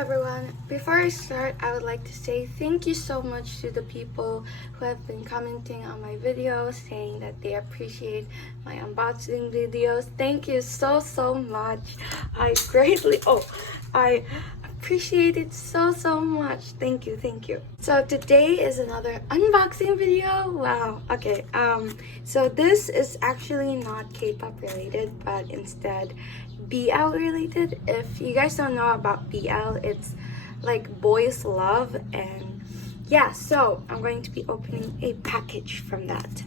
everyone. Before I start, I would like to say thank you so much to the people who have been commenting on my videos saying that they appreciate my unboxing videos. Thank you so much. I appreciate it so much. Thank you. So today is another unboxing video. Wow. Okay. So this is actually not K-pop related, but instead BL related. If you guys don't know about BL, it's like boys love, and yeah, so I'm going to be opening a package from that.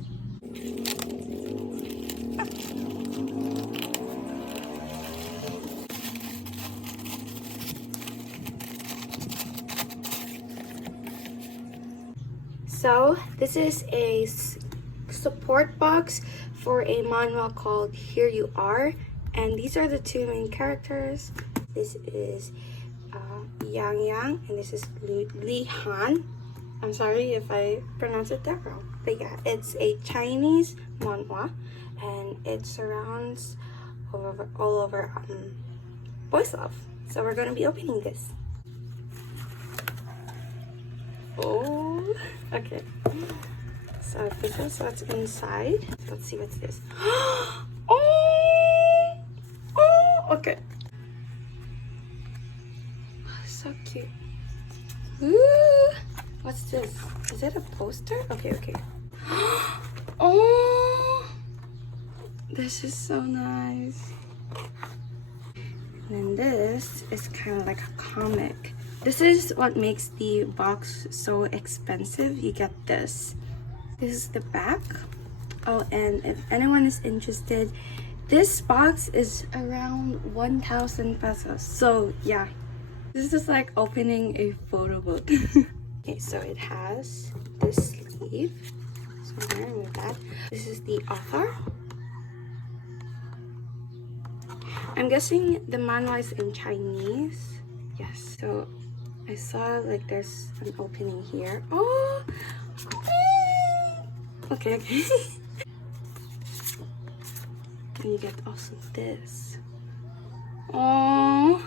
So this is a support box for a manhwa called Here You Are, and these are the two main characters. This is Yang, and this is Li Han. I'm sorry if I pronounce it that wrong, but yeah, it's a Chinese manhwa, and it surrounds all over boys love. So we're gonna be opening this. Oh, okay. So this is what's inside. Let's see what's this. Oh, okay. So cute. Ooh, what's this? Is it a poster? Okay. Oh, this is so nice. And then this is kind of like a comic. This is what makes the box so expensive. You get this. This is the back. Oh, and if anyone is interested, this box is around 1,000 pesos. So yeah, this is like opening a photo book. Okay, so it has this sleeve. So I'm gonna remove that. This is the author. I'm guessing the manhwa is in Chinese. Yes, so I saw like there's an opening here. Oh, okay. And you get also this. Oh,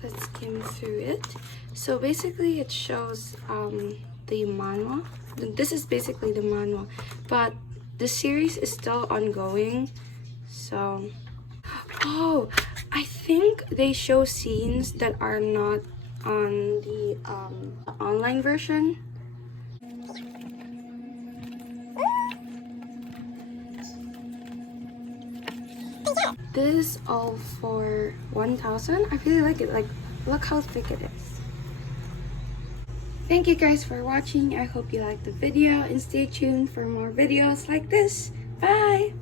let's skim through it. So basically it shows the manhwa. This is basically the manhwa, but the series is still ongoing. So oh, I think they show scenes that are not on the online version. This is all for 1,000. I really like it. Like, look how thick it is. Thank you guys for watching. I hope you liked the video and stay tuned for more videos like this. Bye!